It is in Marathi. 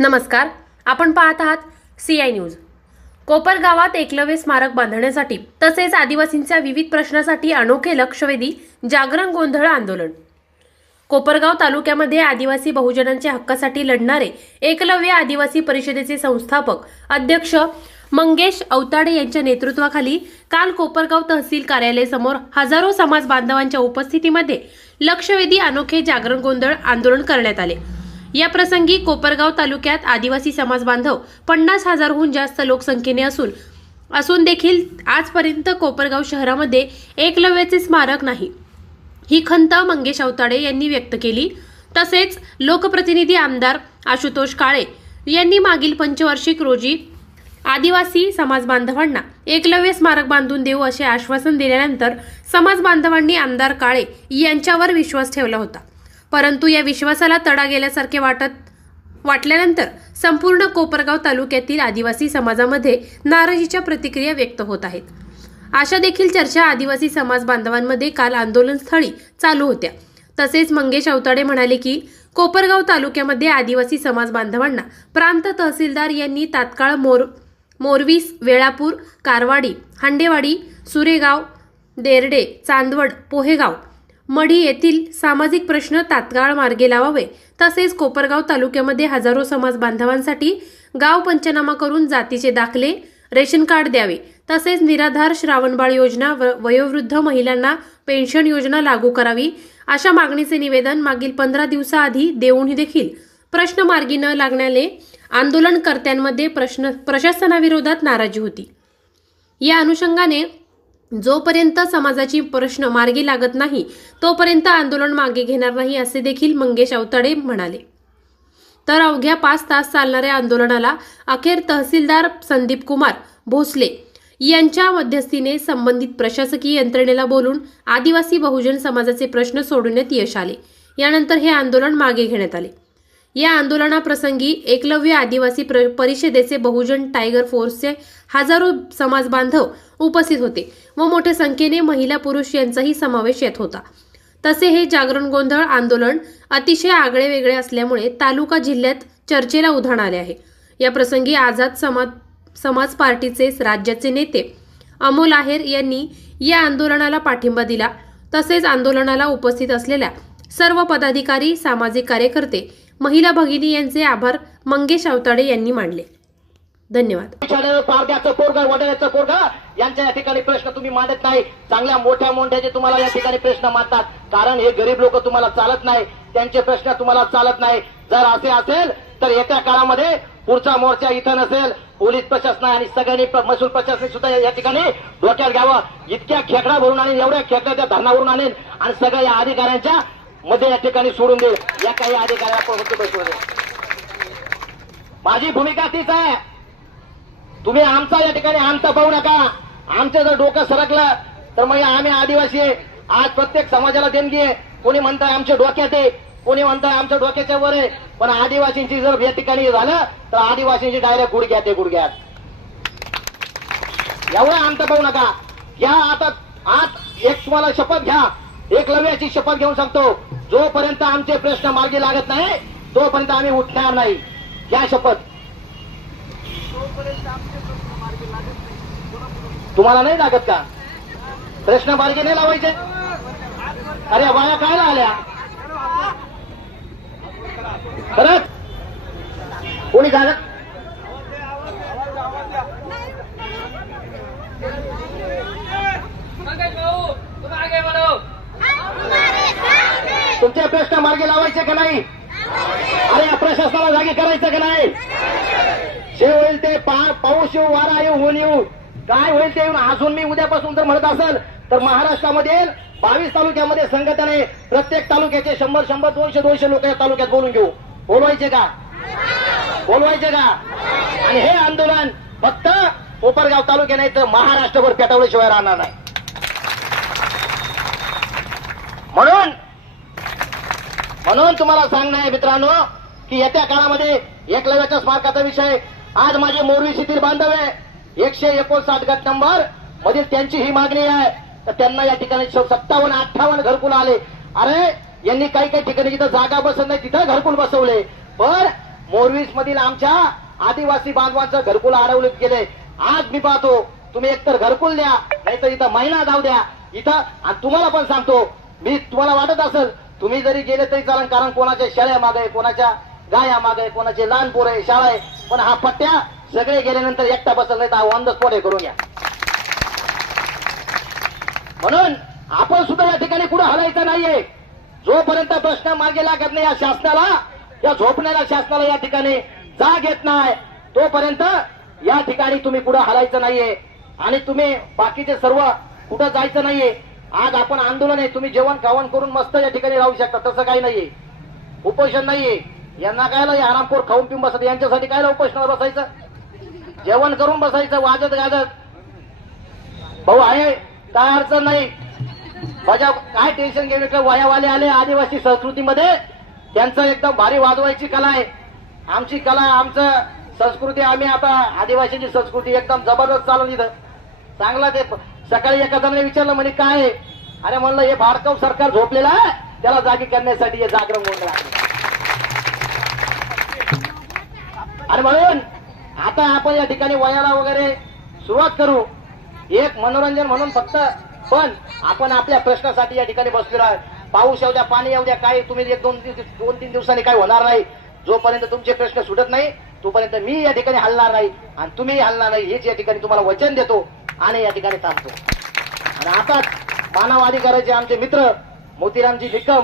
नमस्कार आपण पाहत आहात सी आय न्यूज कोपर गावात एकलव्य स्मारक बांधण्यासाठी तसेच आदिवासींच्या विविध प्रश्नासाठी अनोखे लक्षवेधी जागरण गोंधळ आंदोलन. कोपरगाव तालुक्यामध्ये आदिवासी बहुजनांच्या हक्कासाठी लढणारे एकलव्य आदिवासी परिषदेचे संस्थापक अध्यक्ष मंगेश अवताडे यांच्या नेतृत्वाखाली काल कोपरगाव तहसील कार्यालयासमोर हजारो समाज बांधवांच्या उपस्थितीमध्ये लक्षवेधी अनोखे जागरण गोंधळ आंदोलन करण्यात आले. या प्रसंगी कोपरगाव तालुक्यात आदिवासी समाज बांधव पन्नास हजारहून जास्त लोकसंख्येने असून असून देखील आजपर्यंत कोपरगाव शहरामध्ये एकलव्याचे स्मारक नाही. ही खंत मंगेश अवताडे यांनी व्यक्त केली. तसेच लोकप्रतिनिधी आमदार आशुतोष काळे यांनी मागील पंचवार्षिक रोजी आदिवासी समाज बांधवांना एकलव्य स्मारक बांधून देऊ असे आश्वासन दिल्यानंतर समाज बांधवांनी आमदार काळे यांच्यावर विश्वास ठेवला होता. परंतु या विश्वासाला तडा गेल्यासारखे वाटत वाटल्यानंतर संपूर्ण कोपरगाव तालुक्यातील आदिवासी समाजामध्ये नाराजीच्या प्रतिक्रिया व्यक्त होत आहेत. अशा देखील चर्चा आदिवासी समाज बांधवांमध्ये काल आंदोलनस्थळी चालू होत्या. तसेच मंगेश अवताडे म्हणाले की कोपरगाव तालुक्यामध्ये आदिवासी समाज बांधवांना प्रांत तहसीलदार यांनी तात्काळ मोर मोरवीस वेळापूर कारवाडी हांडेवाडी सुरेगाव देरडे चांदवड पोहेगाव मढी येथील सामाजिक प्रश्न तात्काळ मार्गी लावावे. तसेच कोपरगाव तालुक्यामध्ये हजारो समाज बांधवांसाठी गाव पंचनामा करून जातीचे दाखले रेशन कार्ड द्यावे. तसेच निराधार श्रावणबाळ योजना व वयोवृद्ध महिलांना पेन्शन योजना लागू करावी. अशा मागणीचे निवेदन मागील पंधरा दिवसाआधी देऊनही देखील प्रश्न मार्गी न लागण्याने आंदोलनकर्त्यांमध्ये प्रश्न प्रशासनाविरोधात नाराजी होती. या अनुषंगाने जोपर्यंत समाजाची प्रश्न मार्गी लागत नाही तोपर्यंत आंदोलन मागे घेणार नाही असे देखील मंगेश अवतडे म्हणाले. तर अवघ्या पाच तास चालणाऱ्या आंदोलनाला अखेर तहसीलदार संदीप कुमार भोसले यांच्या मध्यस्थीने संबंधित प्रशासकीय यंत्रणेला बोलून आदिवासी बहुजन समाजाचे प्रश्न सोडवण्यात यश आले. यानंतर हे आंदोलन मागे घेण्यात आले. या आंदोलनाप्रसंगी एकलव्य आदिवासी प्र- परिषदेचे बहुजन टायगर फोर्सचे हजारो समाज बांधव उपस्थित होते व मोठ्या संख्येने महिला पुरुष यांचाही समावेश येत होता. तसे हे जागरण गोंधळ आंदोलन अतिशय आगळे वेगळे असल्यामुळे तालुका जिल्ह्यात चर्चेला उधाण आले आहे. या प्रसंगी आझाद समाज समाज पार्टीचे राज्याचे नेते अमोल आहेर यांनी या आंदोलनाला पाठिंबा दिला. तसेच आंदोलनाला उपस्थित असलेल्या सर्व पदाधिकारी सामाजिक कार्यकर्ते महिला भगिनी यांचे आभार मंगेश अवताडे यांनी मानले. धन्यवाद. पारद्याचं पोरगा वडल्याचं यांच्या या ठिकाणी प्रश्न तुम्ही मांडत नाही. चांगल्या मोठ्या मोठ्याचे तुम्हाला या ठिकाणी प्रश्न मांडतात. कारण हे गरीब लोक तुम्हाला चालत नाही. त्यांचे प्रश्न तुम्हाला चालत नाही. जर असे असेल तर येत्या काळामध्ये पुढचा मोर्चा इथं नसेल. पोलीस प्रशासन आणि सगळ्यांनी महसूल प्रशासन सुद्धा या या ठिकाणी डोक्यात घ्यावं. इतक्या खेकडा भरून आणेल एवढ्या खेकड्या त्या धरणावरून आणेल आणि सगळ्या या अधिकाऱ्यांच्या मध्ये या ठिकाणी सोडून देईल या काही अधिकारी आपण फक्त माझी भूमिका तीच आहे. तुम्ही आमचा या ठिकाणी आमचा पाहू नका. आमचं जर डोकं सरकलं तर मग आम्ही आदिवासी आहे. आज प्रत्येक समाजाला देणगी आहे. कोणी म्हणताय आमच्या डोक्यात आहे कोणी म्हणताय आमच्या डोक्याच्या वर आहे. पण आदिवासींची जर या ठिकाणी झालं तर आदिवासींची डायरेक्ट गुडघ्यात आहे गुडघ्यात. एवढं आमचं पाहू नका. घ्या आता आज एक तुम्हाला शपथ घ्या. एकलव्याची शपथ घेऊन सांगतो. जोपर्यंत आमचे प्रश्न मार्गी लागत नाही तोपर्यंत आम्ही उठणार नाही. या शपथ. तुम्हाला नाही लागत का? प्रश्न मार्गी नाही लावायचे? अरे बाया काय आल्या? खरंच? कोणी झालं तुमचे प्रश्न मार्गी लावायचे का नाही? अरे या प्रशासनाला जागी करायचं का नाही? जे होईल ते पाऊस येऊ वारा येऊ ऊन येऊ. काय होईल ते येऊन अजून मी उद्यापासून जर म्हणत असेल तर महाराष्ट्रामध्ये बावीस तालुक्यामध्ये संघटने प्रत्येक तालुक्याचे शंभर शंभर दोनशे दोनशे लोक या तालुक्यात बोलून घेऊ. बोलवायचे का? बोलवायचे का? आणि हे आंदोलन फक्त कोपरगाव तालुक्या नाही तर महाराष्ट्रभर पेटवल्याशिवाय राहणार नाही. म्हणून म्हणून तुम्हाला सांगणं आहे मित्रांनो की येत्या काळामध्ये एकलव्याच्या स्मारकाचा विषय आज माझे मोरवी शिथिल बांधव आहे एकशे एकोणसाठ गट नंबर मधील त्यांची ही मागणी आहे. तर त्यांना या ठिकाणी सत्तावन्न अठ्ठावन्न घरकुल आले. अरे यांनी काही काही ठिकाणी जिथं जागा बसत नाही तिथं घरकुल बसवले. पण मोरवीस मधील आमच्या आदिवासी बांधवांचं घरकुल अडवलं गेले. आज मी पाहतो तुम्ही एकतर घरकुल द्या नाहीतर इथं महिना जाऊ द्या. इथं आणि तुम्हाला पण सांगतो मी तुम्हाला वाटत असेल तुम्ही जरी गेले तरी चालेल कारण कोणाच्या शेळ्या मागे कोणाच्या गाया मागे कोणाचे लहान पोर आहे शाळा आहे पण हा पट्ट्या सगळे गेल्यानंतर एकटा बसल नाही तर ऑन द स्पॉट हे करून घ्या म्हणून आपण सुद्धा या ठिकाणी कुठं हलायचं नाहीये. जोपर्यंत प्रश्न मागे लागत नाही या शासनाला या झोपणाऱ्या शासनाला या ठिकाणी जाग येत नाही तोपर्यंत या ठिकाणी तुम्ही कुठं हलायचं नाहीये. आणि तुम्ही बाकीचे सर्व कुठं जायचं नाहीये. आज आपण आंदोलन आहे तुम्ही जेवण खावण करून मस्त या ठिकाणी राहू शकता तसं काही नाहीये. उपोषण नाहीये. यांना कायला हे आरामखोर खाऊन पिऊन बसत यांच्यासाठी काय उपोषणावर बसायचं? जेवण करून बसायचं वाजत गाजत. भाऊ आहे काय अडचण नाही. माझ्या काय टेन्शन घेऊन इकडे वयावाले आले आदिवासी संस्कृतीमध्ये. त्यांचं एकदम भारी वाजवायची कला आहे. आमची कला आमचं संस्कृती आम्ही आता आदिवासीची संस्कृती एकदम जबरदस्त चालवली इथं. चांगला ते सकाळी एका जणाने विचारलं म्हणे काय आहे? अरे म्हणलं हे भाडकव सरकार झोपलेलं आहे. त्याला जागी करण्यासाठी हे जागरण गोंधळ आहे. आणि म्हणून आता आपण या ठिकाणी वयाला वगैरे सुरुवात करू. एक मनोरंजन म्हणून फक्त पण आपण आपल्या प्रश्नासाठी या ठिकाणी बसलेलो आहे. पाऊस येऊ द्या पाणी येऊ द्या काय तुम्ही एक दोन दिवस दोन तीन दिवसांनी काय होणार नाही. जोपर्यंत तुमचे प्रश्न सुटत नाही तोपर्यंत मी या ठिकाणी हलणार नाही आणि तुम्ही हलणार नाही हेच या ठिकाणी तुम्हाला वचन देतो आणि या ठिकाणी थांबतो. आणि आताच मानव अधिकाराचे आमचे मित्र मोतीरामजी निकम